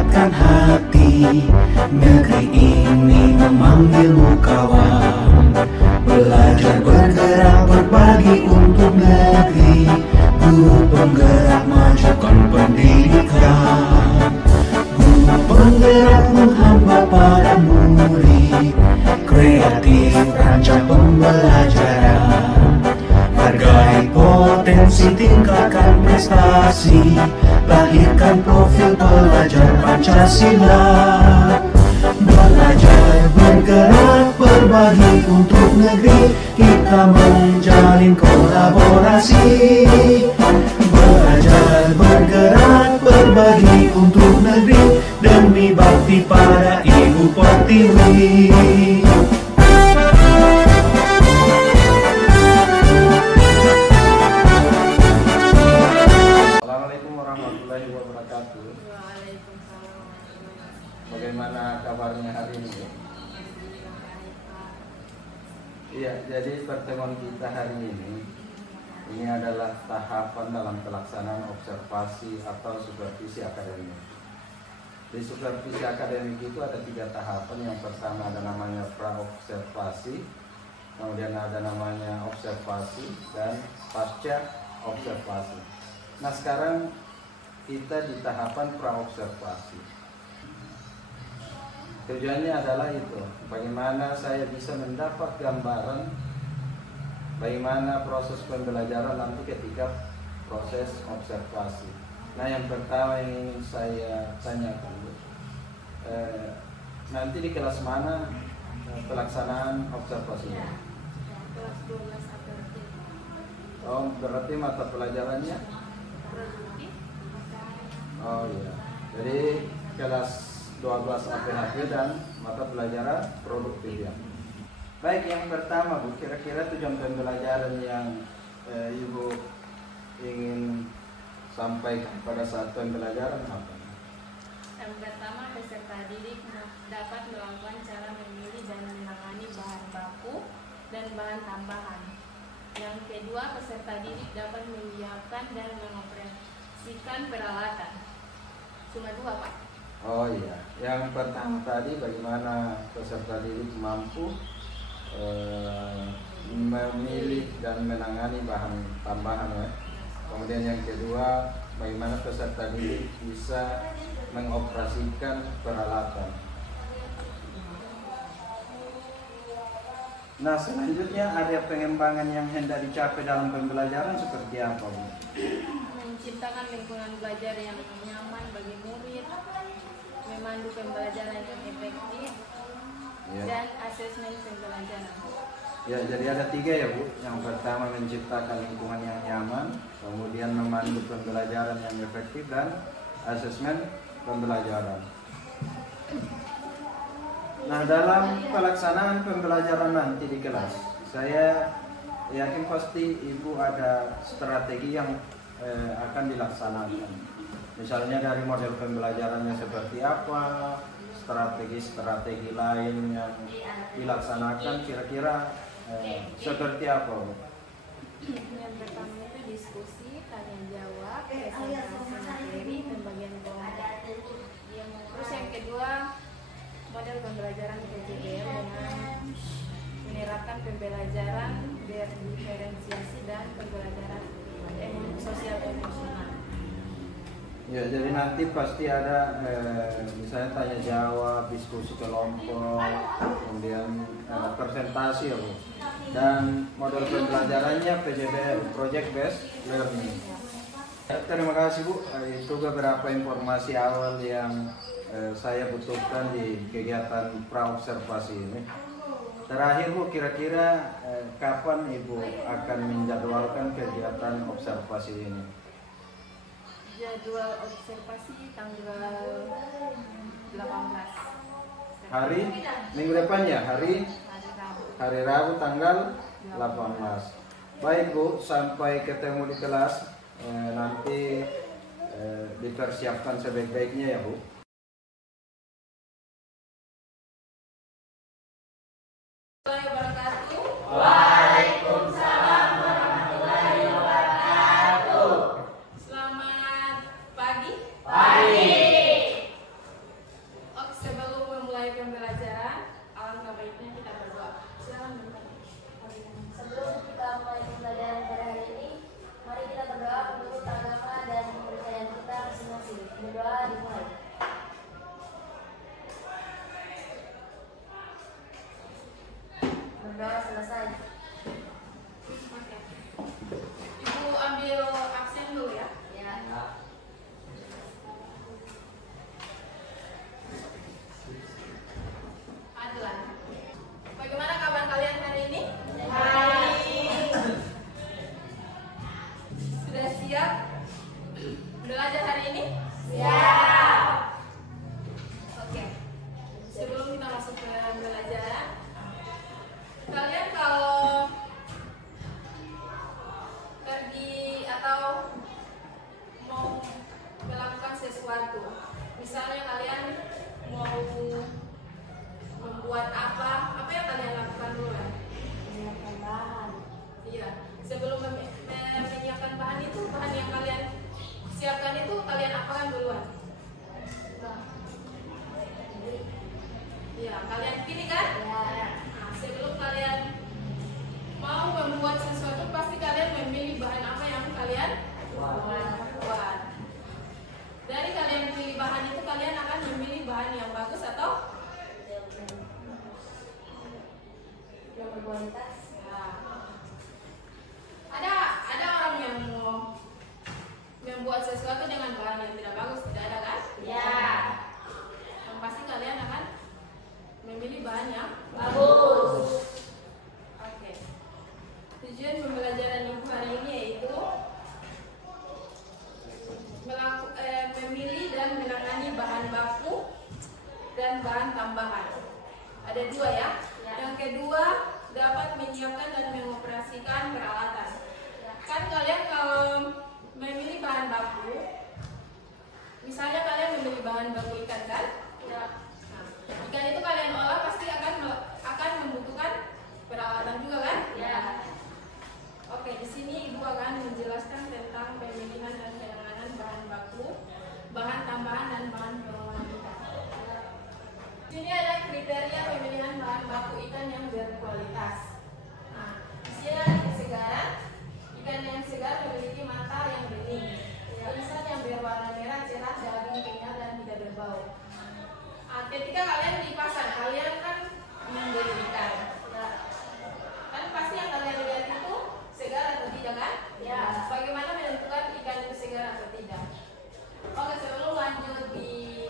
kuatkan hati. Negeri ini memanggilmu kawan. Belajar bergerak berbagi untuk negeri. Guru penggerak majukan pendidikan. Guru penggerak menghamba pada murid. Kreatif rancang pembelajaran. Hargai potensi, tingkatkan prestasi. Lahirkan profil pelajar Pancasila. Belajar bergerak berbagi untuk negeri. Kita menjalin kolaborasi. Belajar bergerak berbagi untuk negeri. Demi bakti pada Ibu Pertiwi. Assalamualaikum warahmatullahi wabarakatuh. Bagaimana kabarnya hari ini? Iya, jadi pertemuan kita hari ini adalah tahapan dalam pelaksanaan observasi atau supervisi akademik. Di supervisi akademik itu ada 3 tahapan. Yang pertama ada namanya pra-observasi, kemudian ada namanya observasi, dan pasca observasi. Nah, sekarang kita di tahapan pra-observasi. Tujuannya adalah itu, bagaimana saya bisa mendapat gambaran bagaimana proses pembelajaran nanti ketika proses observasi. Nah, yang pertama yang ingin saya tanyakan, nanti di kelas mana pelaksanaan observasinya? Kelas 12 APHP. Oh, berarti mata pelajarannya? Produktif. Oh iya, jadi kelas 12 APHP dan mata pelajaran produktif ya. Baik, yang pertama Bu, kira-kira tujuan pembelajaran yang Ibu ingin sampaikan pada saat pembelajaran apa? Yang pertama, peserta didik dapat melakukan cara memilih dan menangani bahan baku dan bahan tambahan. Yang kedua, peserta didik dapat menyiapkan dan mengoperasikan peralatan. Cuma 2, Pak. Oh iya, yang pertama tadi bagaimana peserta didik mampu memilih dan menangani bahan tambahan ya. Kemudian yang kedua, bagaimana peserta didik bisa mengoperasikan peralatan. Nah, selanjutnya area pengembangan yang hendak dicapai dalam pembelajaran seperti apa, Bu? Menciptakan lingkungan belajar yang nyaman bagi murid, memandu pembelajaran yang efektif, Ya. dan asesmen pembelajaran. Ya, jadi ada 3 ya Bu. Yang pertama menciptakan lingkungan yang nyaman, kemudian memandu pembelajaran yang efektif, dan asesmen pembelajaran. Nah, dalam pelaksanaan pembelajaran nanti di kelas, saya yakin pasti Ibu ada strategi yang akan dilaksanakan. Misalnya dari model pembelajarannya seperti apa, strategi-strategi lain yang dilaksanakan kira-kira seperti apa, Bu? Yang pertama itu diskusi, tanya jawab, presentasi materi, pembagian kelompok. Terus yang kedua, model pembelajaran PJBL dengan menerapkan pembelajaran berdiferensiasi dan pembelajaran sosial emosional. Ya, jadi nanti pasti ada misalnya tanya jawab, diskusi kelompok, kemudian presentasi ya Bu. Dan model pembelajarannya PJBL, Project Based Learning. Terima kasih Bu, itu beberapa informasi awal yang saya butuhkan di kegiatan pra-observasi ini. Terakhir Bu, kira-kira kapan Ibu akan menjadwalkan kegiatan observasi ini? Jadwal observasi tanggal 18. Hari minggu depan ya, hari Rabu tanggal 18. Baik Bu, sampai ketemu di kelas. Nanti dipersiapkan sebaik-baiknya ya Bu. Waalaikumsalam warahmatullahi wabarakatuh. Selamat pagi. kalian pilih kan? Nah, sebelum kalian mau membuat sesuatu pasti kalian memilih bahan apa yang kalian buat. Dari kalian pilih bahan itu kalian akan memilih bahan yang bagus atau yang berkualitas. Ada orang yang mau membuat sesuatu dengan bahan yang tidak bagus, tidak ada kan? Ya. Yang pasti kalian akan memilih bahan yang Bagus. Oke. Tujuan pembelajaran ibu hari ini yaitu memilih dan menangani bahan baku dan bahan tambahan. Ada dua ya. Yang kedua, dapat menyiapkan dan mengoperasikan peralatan. Kan kalian kalau memilih bahan baku, misalnya kalian memilih bahan baku ikan kan? Nah, ikan itu kalian olah pasti akan membutuhkan peralatan juga kan? Ya. Oke, di sini ibu akan menjelaskan tentang pemilihan dan penanganan bahan baku, bahan tambahan dan bahan pengolahan ikan. Di sini ada kriteria pemilihan bahan baku ikan yang berkualitas. Nah, di sini ada kesegaran. Ikan yang segar memiliki mata yang bening, tulisan yang berwarna merah cerah, daging kenyal dan tidak berbau. Nah, ketika kalian di pasar, kalian kan membeli ikan. Kan pasti yang kalian lihat itu segar atau tidak kan? Ya. Bagaimana menentukan ikan itu segar atau tidak? Oke, sebelum lanjut di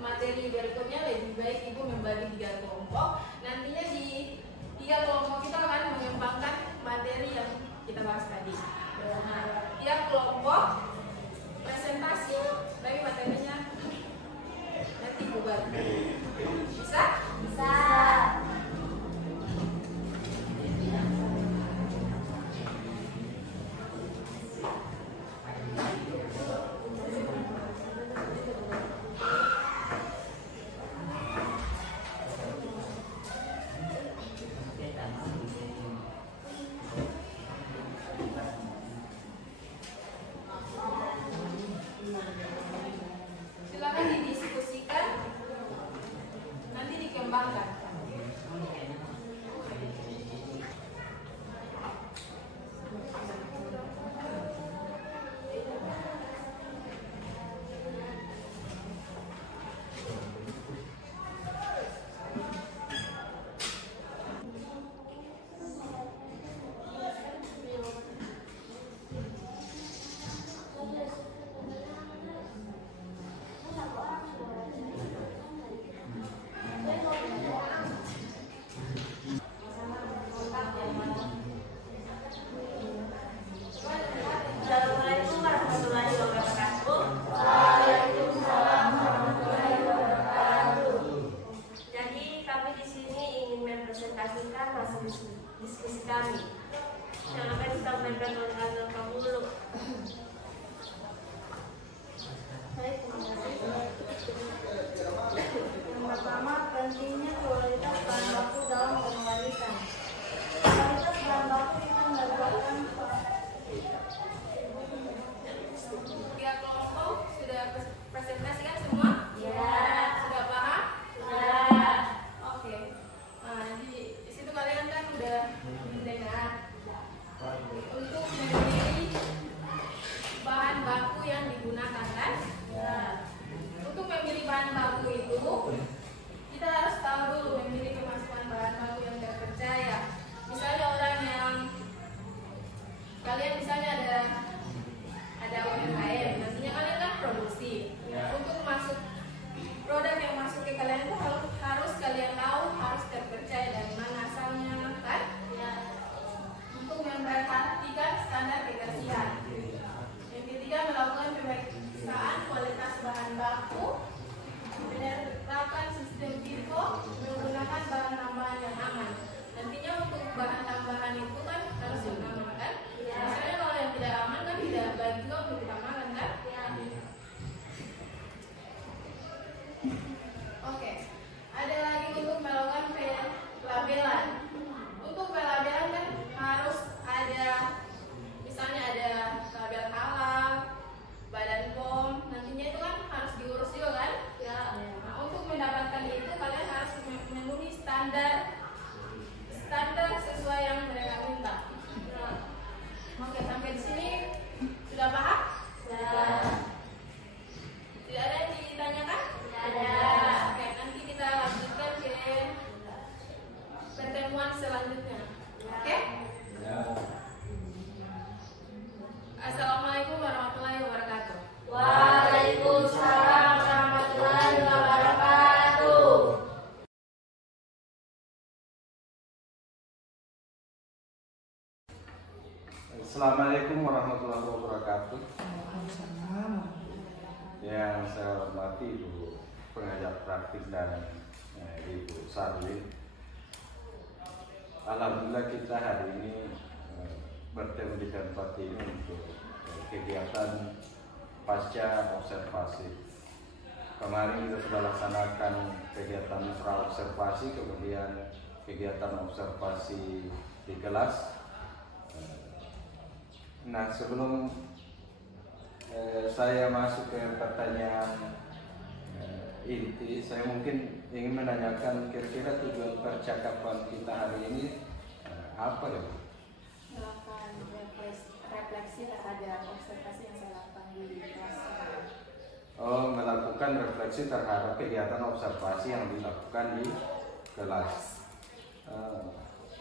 materi berikutnya, lebih baik ibu membagi 3 kelompok. Nantinya di 3 kelompok kita akan mengembangkan materi yang kita bahas tadi. Nah, tiap kelompok presentasi bagi materinya nanti ibu bagi. Bisa? Bisa. Silakan didiskusikan, nanti dikembangkan. Assalamualaikum warahmatullahi wabarakatuh. Jadi kami di sini ingin mempresentasikan hasil diskusi kami. Yang akan disampaikan oleh Azal Kamulu. Baik, terima kasih. Yang pertama, pentingnya kualitas bahan baku dalam pengolahan ikan. Kualitas bahan baku ikan merupakan 3 kelompok sudah presentasikan semua? Ya. Sudah paham? Sudah. Oke. Nah, di situ kalian kan udah mendengar untuk memilih bahan baku yang digunakan kan? Ya. Untuk memilih bahan baku itu kita harus tahu dulu memilih kemasukan bahan baku yang terpercaya. Misalnya orang yang kalian misalnya ada UMKM, nantinya kalian kan produksi. Untuk masuk produk yang masuk ke kalian itu harus kalian tahu, harus terpercaya dari mana asalnya kan? Ya. Untuk memperhatikan standar kebersihan. Yang ketiga, melakukan pemeriksaan kualitas bahan baku, menerapkan sistem FIFO, menggunakan bahan tambahan yang aman. Nantinya untuk bahan tambahan itu kan harus yang aman kan? Ya. Misalnya kalau yang tidak aman kan tidak baik juga untuk ditambahkan kan? Ya. Oke, ada lagi untuk melakukan pelabelan. Untuk pelabelan kan harus ada, misalnya ada label halal, Badan POM, nantinya itu kan harus diurus juga kan? Ya. Nah, untuk mendapatkan itu kalian harus memenuhi Assalamualaikum warahmatullahi wabarakatuh. Yang saya hormati Ibu pengajar praktik dan Ibu Sarlin. Alhamdulillah kita hari ini bertemu di tempat ini untuk kegiatan pasca observasi. Kemarin kita sudah laksanakan kegiatan pra-observasi, kemudian kegiatan observasi di kelas. Nah, sebelum saya masuk ke pertanyaan inti, saya mungkin ingin menanyakan kira-kira tujuan percakapan kita hari ini apa ya? Melakukan refleksi terhadap observasi yang saya lakukan di kelas. Oh, melakukan refleksi terhadap kegiatan observasi yang dilakukan di kelas.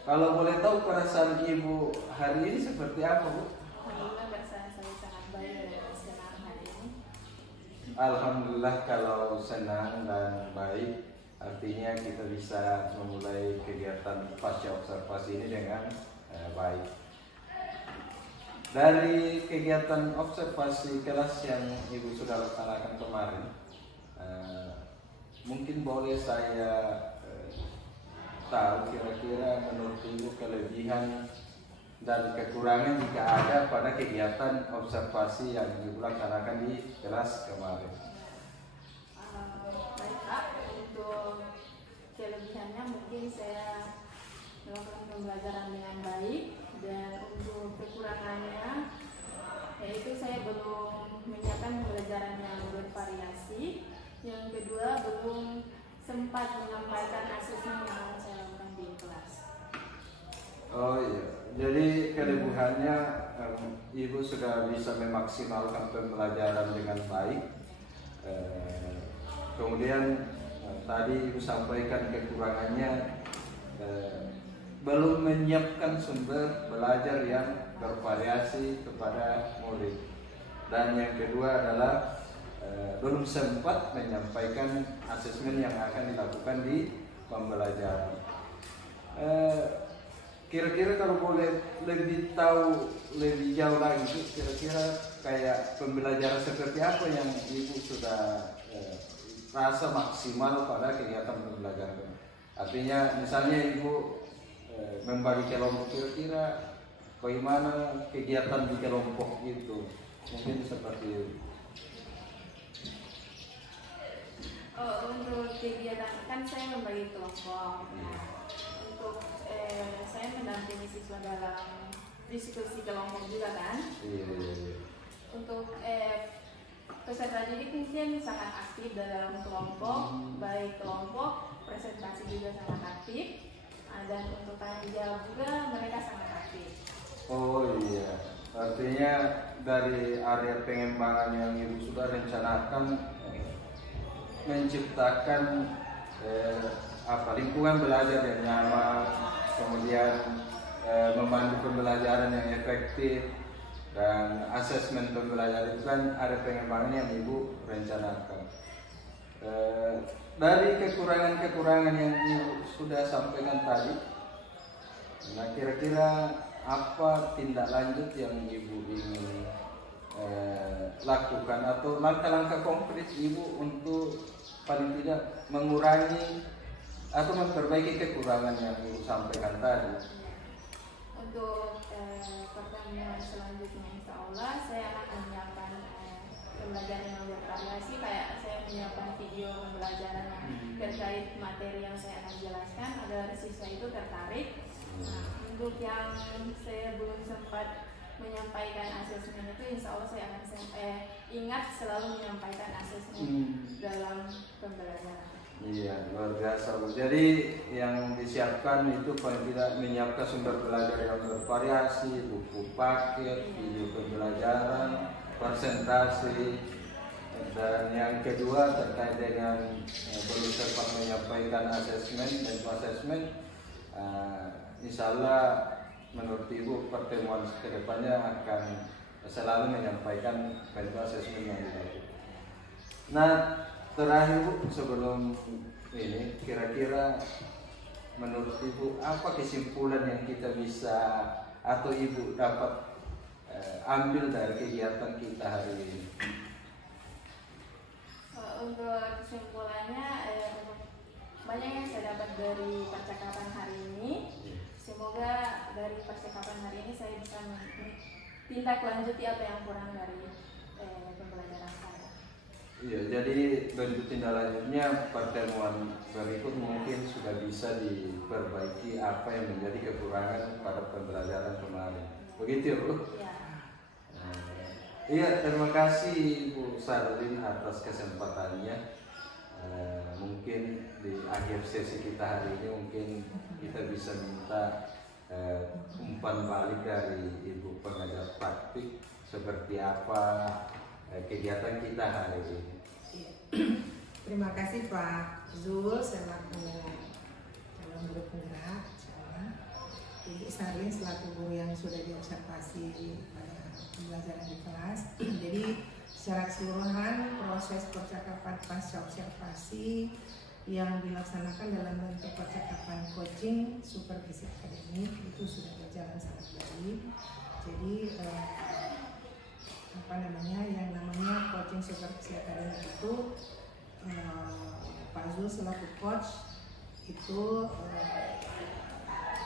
Kalau boleh tahu perasaan Ibu hari ini seperti apa, Bu? Alhamdulillah perasaan saya sangat baik dan senang hari ini. Alhamdulillah kalau senang dan baik, artinya kita bisa memulai kegiatan pasca observasi ini dengan baik. Dari kegiatan observasi kelas yang Ibu sudah laksanakan kemarin, mungkin boleh saya tahu kira-kira menurut Ibu kelebihan dan kekurangan jika ada pada kegiatan observasi yang Ibu laksanakan di kelas kemarin. Baik Pak, untuk kelebihannya mungkin saya melakukan pembelajaran dengan baik, dan untuk kekurangannya yaitu saya belum menyiapkan pembelajaran yang bervariasi. Yang kedua, belum sempat menyampaikan asesmen yang saya lakukan di kelas. Oh iya, jadi kelebihannya Ibu sudah bisa memaksimalkan pembelajaran dengan baik. Kemudian tadi Ibu sampaikan kekurangannya belum menyiapkan sumber belajar yang bervariasi kepada murid. Dan yang kedua adalah belum sempat menyampaikan asesmen yang akan dilakukan di pembelajaran. Kira-kira kalau boleh lebih tahu lebih jauh lagi, kira-kira kayak pembelajaran seperti apa yang Ibu sudah rasa maksimal pada kegiatan pembelajaran? Artinya misalnya Ibu membagi kelompok, kira-kira bagaimana kegiatan di kelompok itu, mungkin seperti itu. Untuk kegiatan kan saya membagi kelompok. Untuk saya mendampingi siswa dalam diskusi kelompok juga kan. Untuk peserta didik mungkin sangat aktif dalam kelompok, baik kelompok presentasi juga sangat aktif, dan untuk tanya jawab juga mereka sangat aktif. Oh iya, artinya dari area pengembangan yang Ibu sudah rencanakan, menciptakan lingkungan belajar yang nyaman, kemudian memandu pembelajaran yang efektif, dan asesmen pembelajaran itu kan ada pengembangan yang Ibu rencanakan. Dari kekurangan-kekurangan yang Ibu sudah sampaikan tadi, nah kira-kira apa tindak lanjut yang Ibu ingin lakukan atau langkah-langkah konkret Ibu untuk paling tidak mengurangi atau memperbaiki kekurangan yang Ibu sampaikan tadi? Untuk pertemuan selanjutnya insya Allah saya akan menyiapkan pembelajaran yang bervariasi, kayak saya menyiapkan video pembelajaran yang terkait materi yang saya akan jelaskan agar siswa itu tertarik. Nah, untuk yang saya belum sempat menyampaikan asesmen itu, insya Allah saya akan ingat selalu menyampaikan asesmen dalam pembelajaran. Iya, luar biasa. Jadi yang disiapkan itu paling tidak menyiapkan sumber belajar yang bervariasi, buku paket, video pembelajaran, presentasi, dan yang kedua terkait dengan belum sempat menyampaikan asesmen dan asesmen. Insya Allah menurut Ibu pertemuan kedepannya akan selalu menyampaikan bentuk asesmen yang dilakukan. Nah, terakhir Bu, sebelum ini kira-kira menurut Ibu apa kesimpulan yang kita bisa atau Ibu dapat ambil dari kegiatan kita hari ini? Untuk kesimpulannya, banyak yang saya dapat dari percakapan hari ini. Semoga dari percakapan hari ini saya bisa menindaklanjuti apa yang kurang dari pembelajaran saya. Iya, jadi bentuk tindak lanjutnya pertemuan berikut mungkin sudah bisa diperbaiki apa yang menjadi kekurangan pada pembelajaran kemarin. Begitu ya, Bu? Ya. Iya, terima kasih Bu Sarlin atas kesempatannya. Mungkin di akhir sesi kita hari ini mungkin kita bisa minta umpan balik dari Ibu pengajar praktik seperti apa kegiatan kita hari ini. Terima kasih Pak Zul selaku calon guru penggerak. Ibu Sarlin selaku guru yang sudah diobservasi pada pembelajaran di kelas. Jadi secara keseluruhan proses percakapan pasca observasi yang dilaksanakan dalam bentuk percakapan coaching supervisi akademik itu sudah berjalan sangat baik. Jadi yang namanya coaching supervisi akademik itu Pak Zul selaku coach itu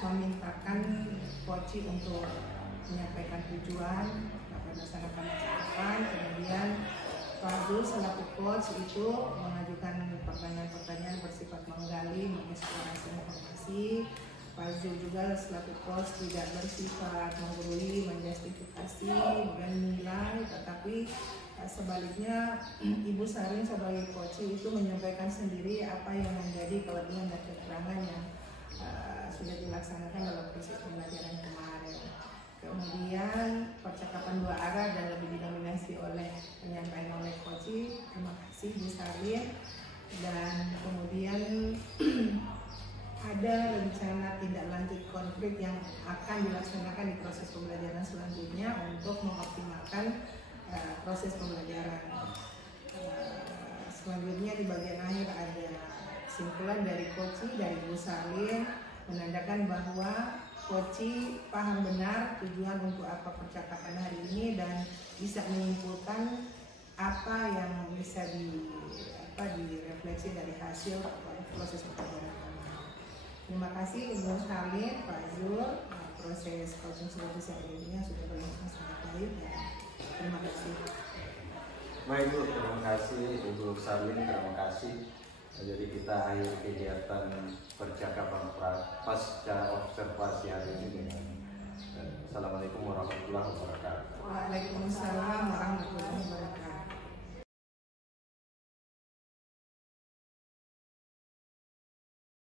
memintakan coach untuk menyampaikan tujuan dapat melaksanakan percakapan, kemudian Pak Zul selaku coach itu mengajukan pertanyaan-pertanyaan bersifat menggali, mengeksplorasi informasi. Pak Zul juga selaku coach tidak bersifat menggurui, menjustifikasi, menilai, tetapi sebaliknya Ibu Sarlin sebagai coach itu menyampaikan sendiri apa yang menjadi kelebihan dan kekurangan yang sudah dilaksanakan dalam proses pembelajaran kemarin. Kemudian percakapan dua arah dan lebih didominasi oleh penyampaian oleh coach. Terima kasih Bu Sarlin. Dan kemudian ada rencana tindak lanjut konkret yang akan dilaksanakan di proses pembelajaran selanjutnya untuk mengoptimalkan proses pembelajaran. Selanjutnya di bagian akhir ada kesimpulan dari coach dari Bu Sarlin menandakan bahwa coach paham benar tujuan untuk apa percakapan hari ini dan bisa menyimpulkan apa yang bisa direfleksi dari hasil proses pembelajaran. Terima kasih Ibu Sarlin, Pak Zul, proses coaching supervisi akademiknya sudah berlangsung sangat baik ya. Terima kasih. Baik Bu, terima kasih Ibu Sarlin, terima kasih. Jadi kita akhir kegiatan percakapan pasca observasi hari ini dengan Assalamualaikum warahmatullahi wabarakatuh. Waalaikumsalam.